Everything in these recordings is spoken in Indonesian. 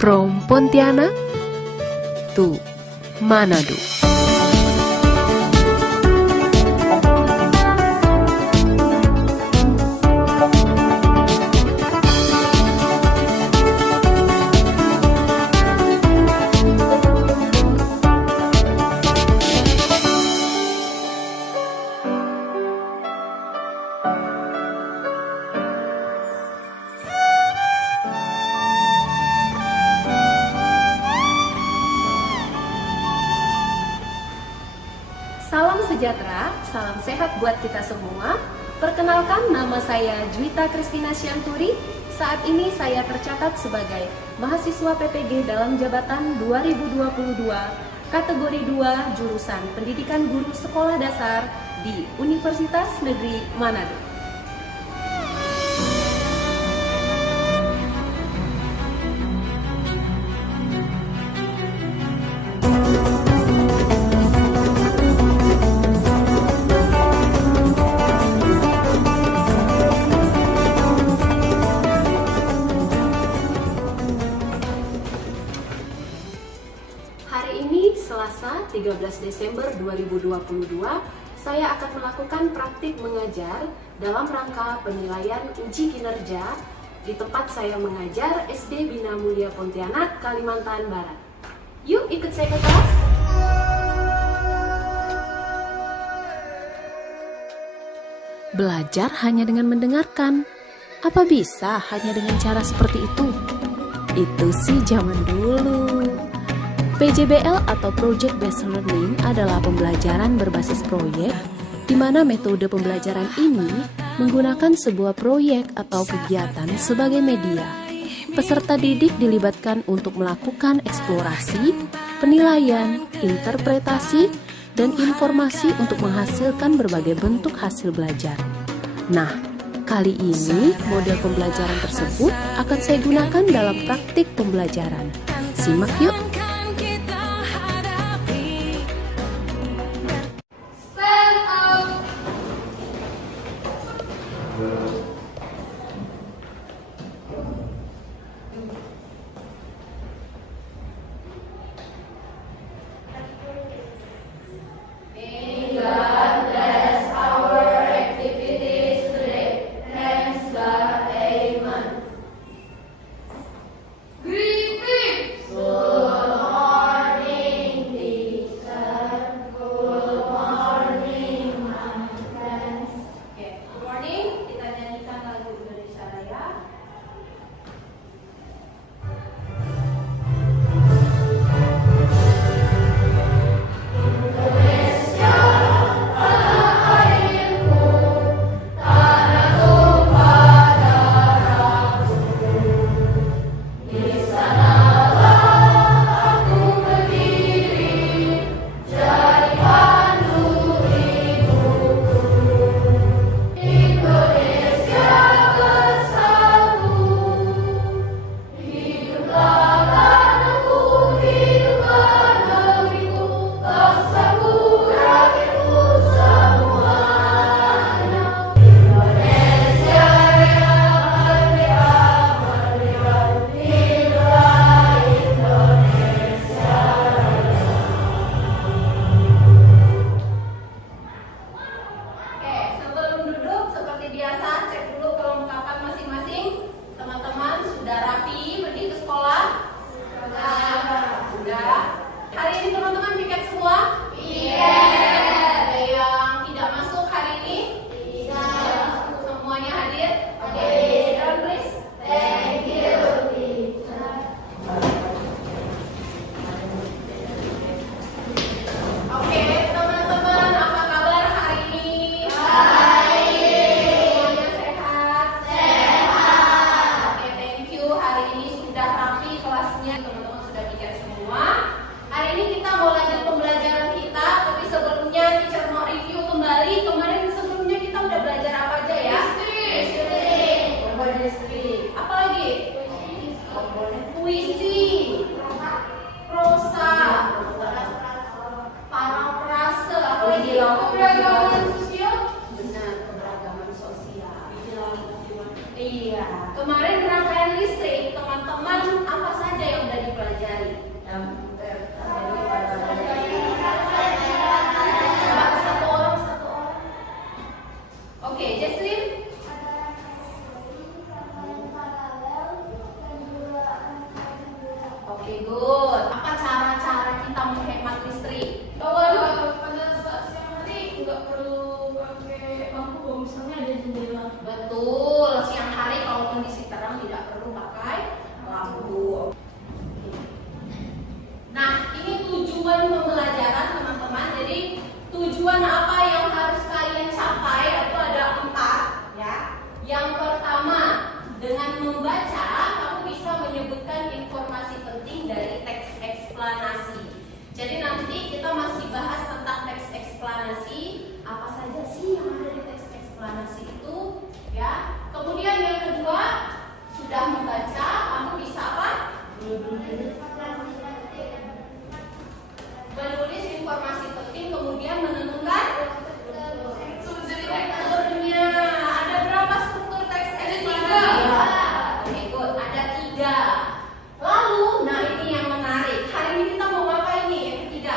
From Pontianak to Manado. Salam sejahtera, salam sehat buat kita semua. Perkenalkan, nama saya Juwita Kristina Syanturi. Saat ini saya tercatat sebagai mahasiswa PPG dalam jabatan 2022, kategori 2, jurusan Pendidikan Guru Sekolah Dasar di Universitas Negeri Manado. Hari ini Selasa 13 Desember 2022, saya akan melakukan praktik mengajar dalam rangka penilaian uji kinerja di tempat saya mengajar SD Bina Mulia Pontianak, Kalimantan Barat. Yuk ikut saya ke kelas. Belajar hanya dengan mendengarkan. Apa bisa hanya dengan cara seperti itu? Itu sih zaman dulu. PJBL atau Project Based Learning adalah pembelajaran berbasis proyek, di mana metode pembelajaran ini menggunakan sebuah proyek atau kegiatan sebagai media. Peserta didik dilibatkan untuk melakukan eksplorasi, penilaian, interpretasi, dan informasi untuk menghasilkan berbagai bentuk hasil belajar. Nah, kali ini model pembelajaran tersebut akan saya gunakan dalam praktik pembelajaran. Simak yuk! Iya, kemarin rangkaian listrik, teman-teman apa saja yang udah Oke, good. Apa cara-cara kita menghemat listrik? Pada saat siang hari nggak perlu pakai lampu kalau misalnya ada jendela. Betul, siang hari kalau kondisi terang tidak perlu pakai lampu. Nah, ini tujuan pembelajaran teman-teman. Jadi tujuan apa yang harus kalian capai itu ada 4 ya. Yang pertama, dengan membaca kamu bisa menyebutkan informasi penting dari teks eksplanasi. Jadi nanti kita masih bahas tentang teks eksplanasi, apa saja sih yang ada di teks eksplanasi itu ya. Kemudian yang kedua, sudah membaca, kamu bisa apa? Menulis informasi penting, kemudian menentukan strukturnya. Ada berapa struktur teks eksplanasi? Oke, good. Ada 3. Lalu, nah ini yang menarik. Hari ini kita mau apa ini? Yang ketiga.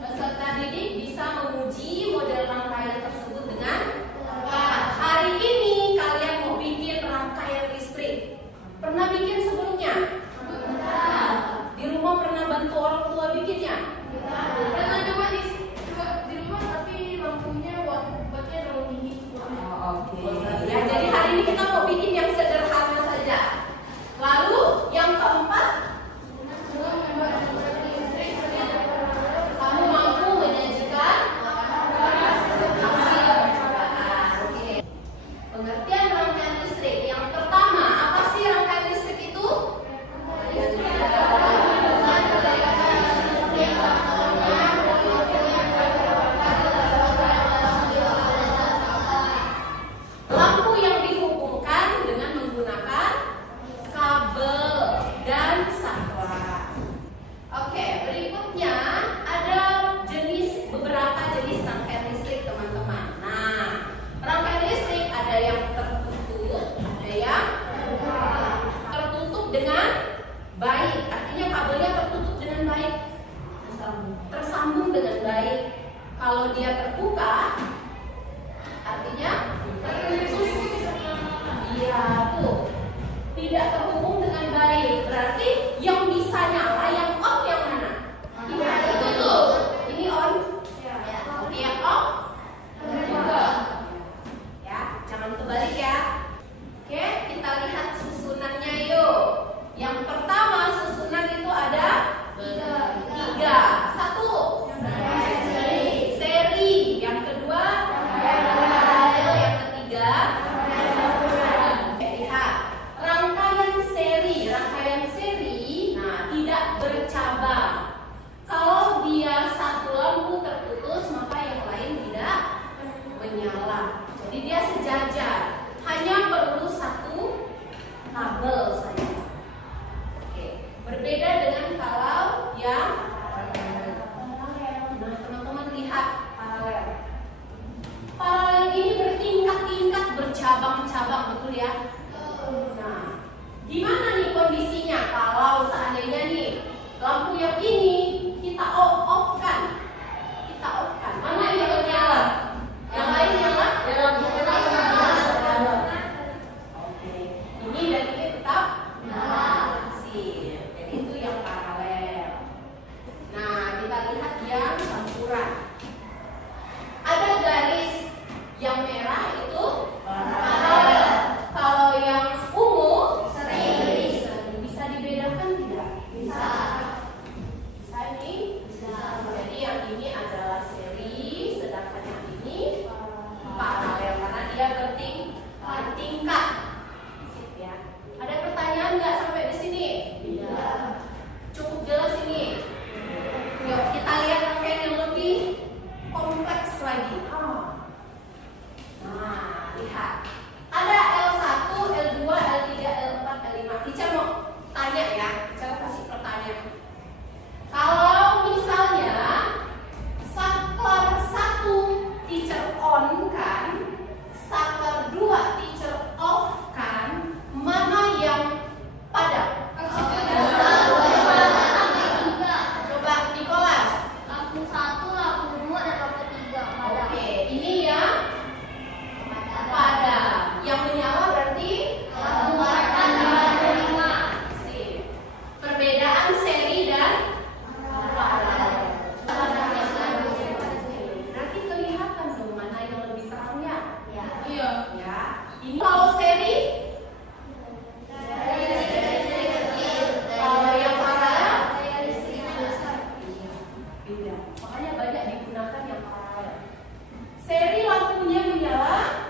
Peserta didik bisa menguji model rangkaian tersebut dengan hari ini kalian mau bikin rangkaian listrik. Pernah bikin sebelumnya? Di rumah pernah bantu orang tua bikinnya? Pernah coba di rumah tapi lampunya wattnya terlalu tinggi. Oke. Ya, jadi hari ini kita mau bikin yang sederhana saja. Lalu yang keempat, kamu mampu menyajikan hasil percobaan. Oke. Pengertian rangkaian listrik. Yang pertama, apa sih rangkaian listrik itu? Lampu yang dihubungkan dengan menggunakan kabel dan saklar. Oke, berikutnya ada beberapa jenis rangkaian listrik, teman-teman. Nah, rangkaian listrik ada yang tertutup, ada yang tertutup dengan baik. Artinya kabelnya tertutup dengan baik, tersambung dengan baik. Kalau dia terbuka, artinya terputus. Iya, tuh. Tidak terhubung dengan baik. Berarti yang bisa nyala, yang on yang mana? Itu tuh. Ini on. Oke, yang off. Ya, jangan kebalik ya. Oke, kita lihat susunannya yuk. Yang pertama susunan itu ada 3. 1. Seri. Yang kedua. Yang ketiga. Oke, lihat. Rangkaian seri, nah tidak bercabang. Kalau dia satu lampu terputus, maka yang lain tidak menyala. Jadi dia sejajar. Hanya Kalau seri, kalau yang paralel, beda. Makanya banyak digunakan yang paralel. Seri lampunya menyala,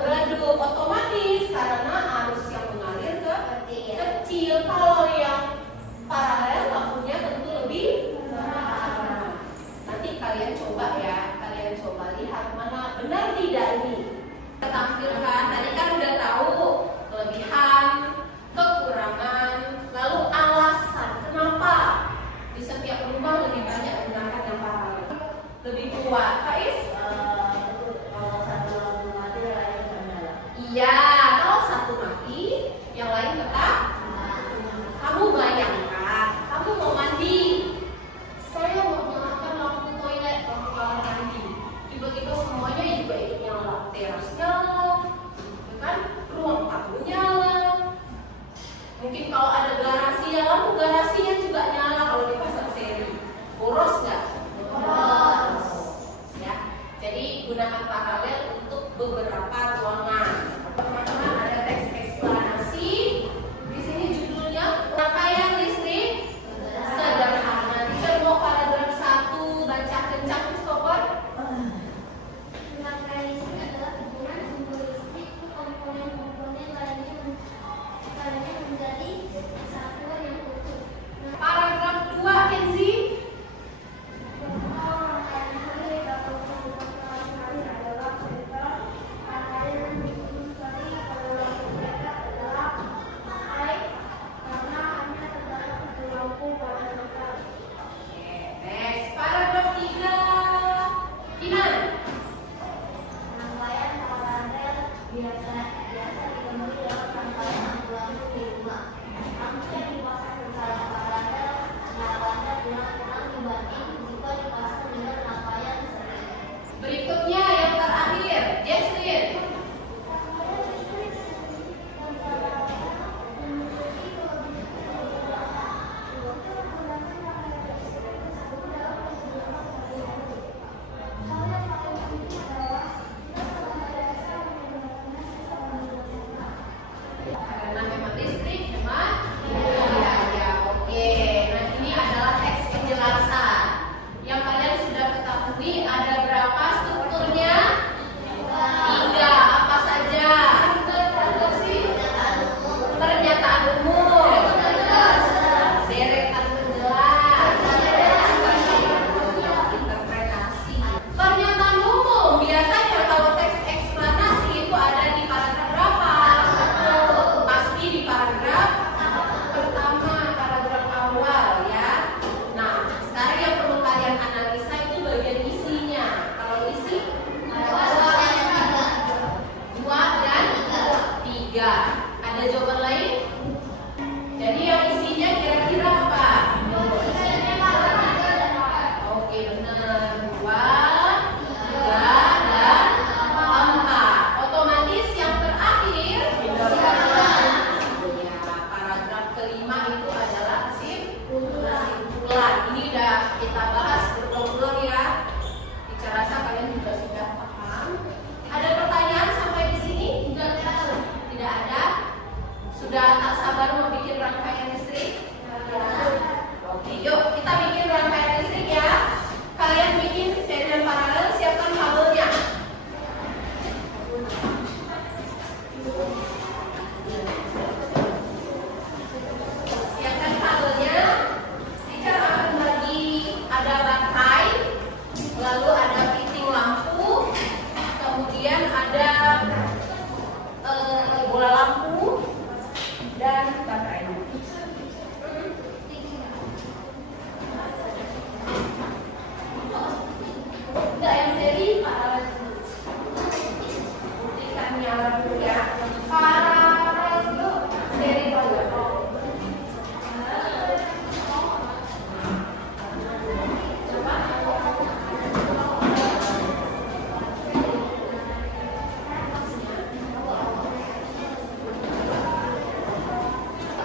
redup otomatis karena arus yang mengalir ke kecil. Kalau yang paralel lampunya tentu lebih besar. Nanti kalian coba ya, kalian coba lihat mana benar tidak ini. Tampilkan, tadi kan udah tahu kelebihan, kekurangan, lalu alasan kenapa di setiap rumah lebih banyak menggunakan yang paralel, lebih kuat. Kais? Kalau satu lampu mati, yang lain tidak nyala. Iya, kalau satu mati, yang lain tetap. Kamu bayangkan, kamu mau mandi, saya mau nyalakan lampu toilet, lampu kamar mandi, tiba-tiba semuanya juga ikut nyala, teras nyala, ya kan? Ruang tamu nyala. Mungkin kalau ada garasi, ya lampu garasinya juga nyala kalau dipasang seri. Boros nggak? Boros. Ya, jadi gunakan paralel untuk beberapa ruangan. Teman-teman ada teks eksplanasi. Di sini judulnya rangkaian listrik sederhana. Teacher mau paragraf 1 baca kencang, Christopher. Rangkaian listrik adalah hubungan sumber listrik ke komponen-komponen lainnya menjadi kesatuan yang utuh. Paragraf 2, Kenzi. Rangkaian listrik atau komponen adalah rangkaian yang disebut sekali pada lampu mereka adalah rangkai karena hanya terdapat satu lampu pada sekali. Next, paragraf 3. Inan. Rangkaian paralel biasa ditemui dalam rangkaian lampu-lampu di rumah. Lampu yang dipasang secara paralel nyalanya kurang dibanding jika dipasang dengan rangkaian seri. Berikutnya yang terakhir, Jesslyn. Karena hemat listrik, hemat biaya. Oke, nah ini adalah teks penjelasan yang kalian sudah ketahui. Ada berapa strukturnya? 3. Apa saja? Pernyataan umum, deretan penjelas, interpretasi. Pernyataan umum biasanya kalau teks eksplanasi itu ada di paragraf berapa? Pasti di paragraf pertama, paragraf awal ya. Nah, sekarang yang perlu kalian analisa itu bagian isinya. Kalau isi ada 2 dan 3. Ada jawaban lain? Jadi yang isinya kira-kira apa? Oke, benar. 2, 3, dan 4. Otomatis yang terakhir ya, paragraf kelima itu adalah kesimpulan. Ini udah kita bahas berulang-ulang ya. Saya rasa kalian juga sudah paham. Ada pertanyaan sampai di sini? Tidak ada. Sudah tak sabar mau bikin rangkaian listrik? Oke, yuk kita bikin rangkaian listrik ya. Kalian bikin serial paralel, siapkan kabelnya. Siapkan kabelnya. Teacher akan bagi ada baterai, lalu ada fitting lampu, kemudian ada bola lampu dan baterai. Enggak yang seri paralel dulu. Buktikan nyala dulu ya. Paralel dulu, seri paralel.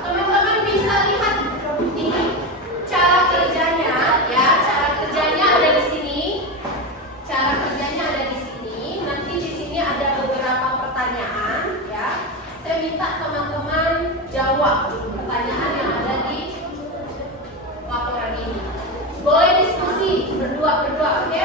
Teman-teman bisa lihat ini cara kerjanya ya. Cara kerjanya ada di sini. Cara kerjanya ada di sini. Nanti di sini ada beberapa pertanyaan ya. menjawab pertanyaan yang ada di laporan ini. Boleh diskusi berdua, oke?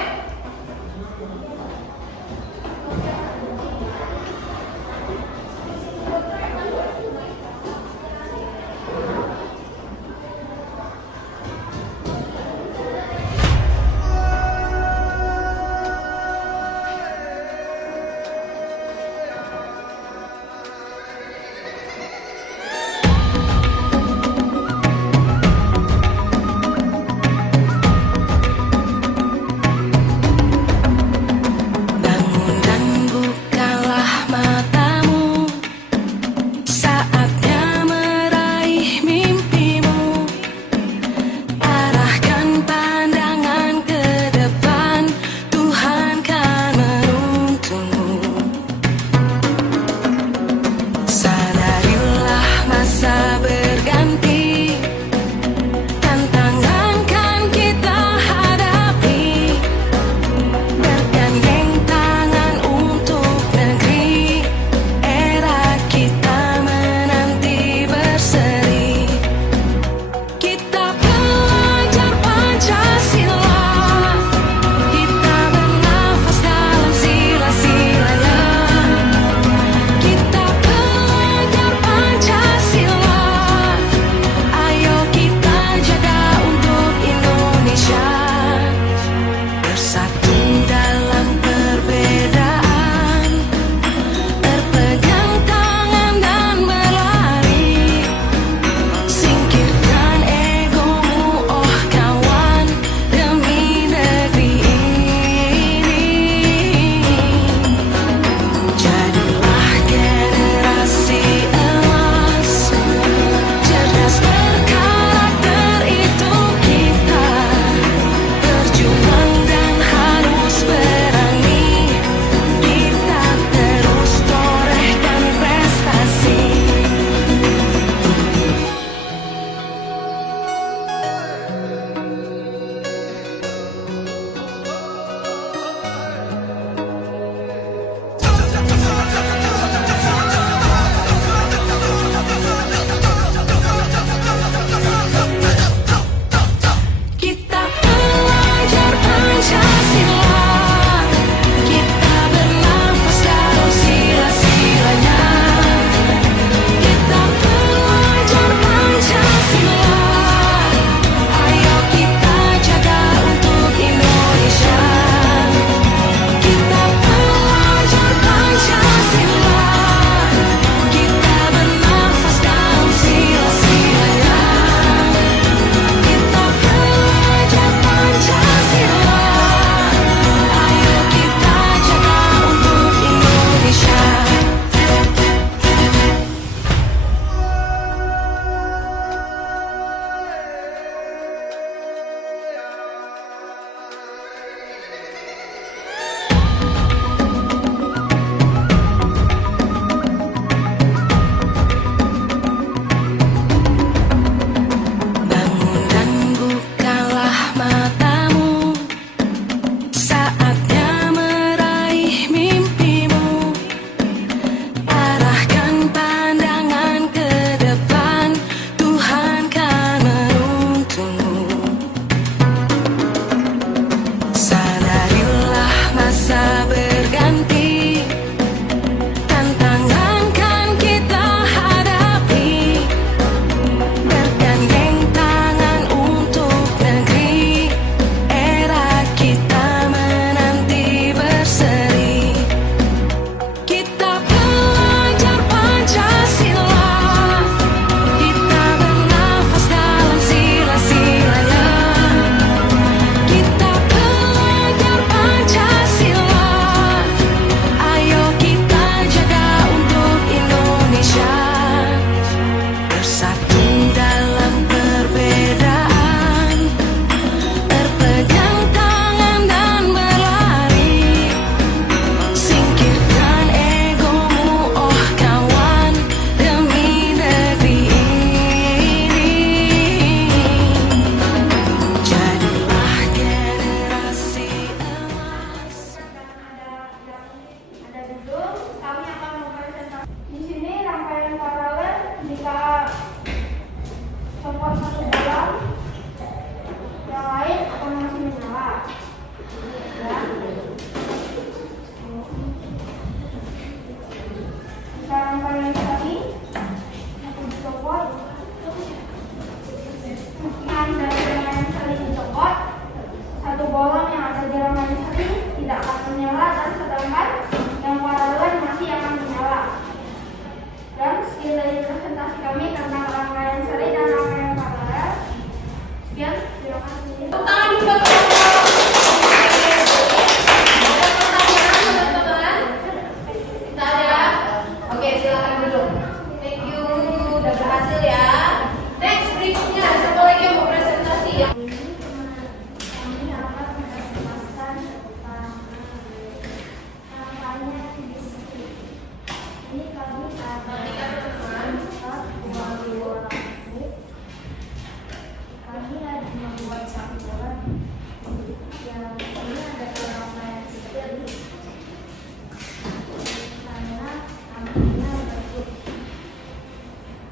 hanya bentuk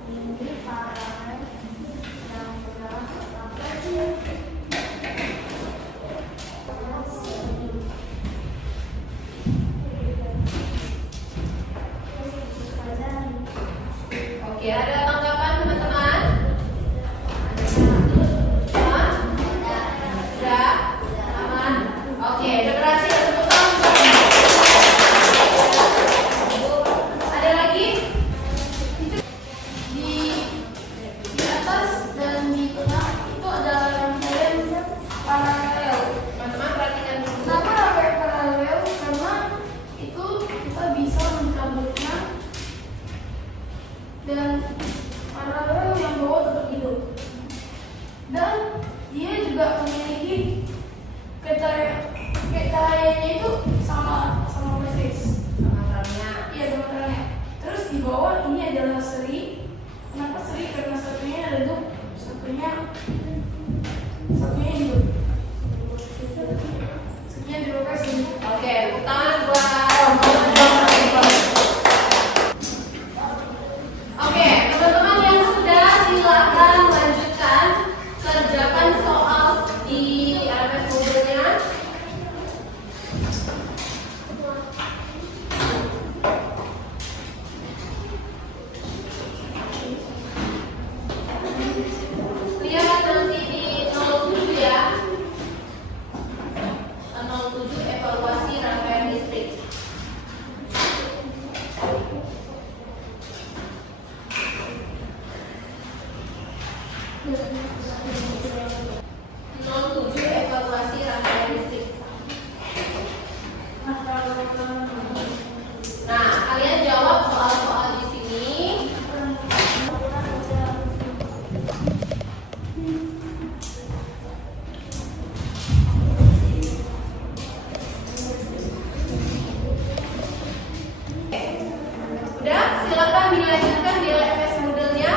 ini parameter yang bergerak Oke, ada tanggapan teman-teman? Sudah? Aman? Oke, udah berhasil. Tepuk tangan. Ada lagi? Di atas dan di tengah itu ada rangkaian paralel. Teman-teman perhatikan dulu. Kenapa rangkaian paralel? Karena itu kita bisa mencabutnya dan paralel yang bawah tetap hidup. Dan dia juga memiliki kriterianya itu sama persis. Sama terangnya. Iya, sama terangnya. Terus di bawah ini adalah seri. Kenapa seri? Karena satunya redup, satunya hidup. Satunya dirokasi. Oke, tepuk tangan buat. Oke, teman-teman yang sudah silakan lanjutkan kerjakan soal di LMS mobilnya. Lihat nanti di 07 ya. 07 evaluasi rangkaian listrik. Tujuh evaluasi rangkaian listrik. Nah, kalian jawab soal-soal di sini. Udah, silakan dilanjutkan di LMS moodle-nya.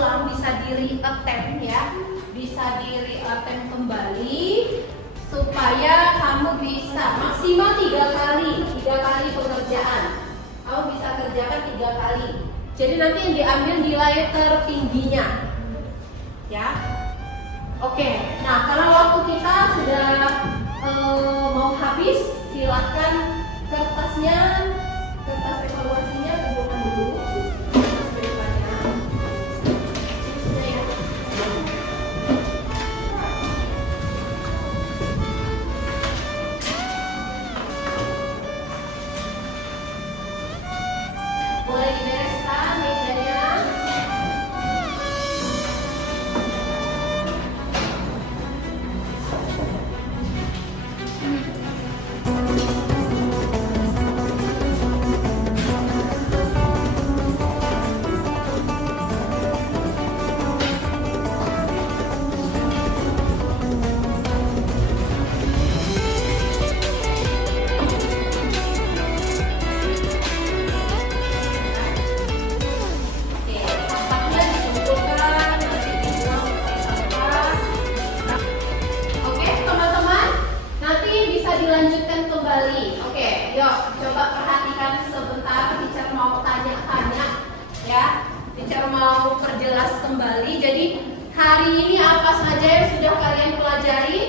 ulang, bisa di re-attempt ya, bisa di re-attempt kembali supaya kamu bisa maksimal 3 kali pengerjaan. Kamu bisa kerjakan 3 kali. Jadi nanti yang diambil nilai tertingginya, ya. Oke. Nah, karena waktu kita sudah mau habis, silakan kertas evaluasinya kumpulkan dulu. Boleh dibereskan mejanya. Oke, sampahnya dikumpulkan, nanti dibuang ke sampah. Oke, teman-teman, nanti bisa dilanjutkan kembali. Oke, yuk coba perhatikan sebentar. Teacher mau tanya-tanya, ya. Teacher mau perjelas kembali. Jadi hari ini apa saja yang sudah kalian pelajari?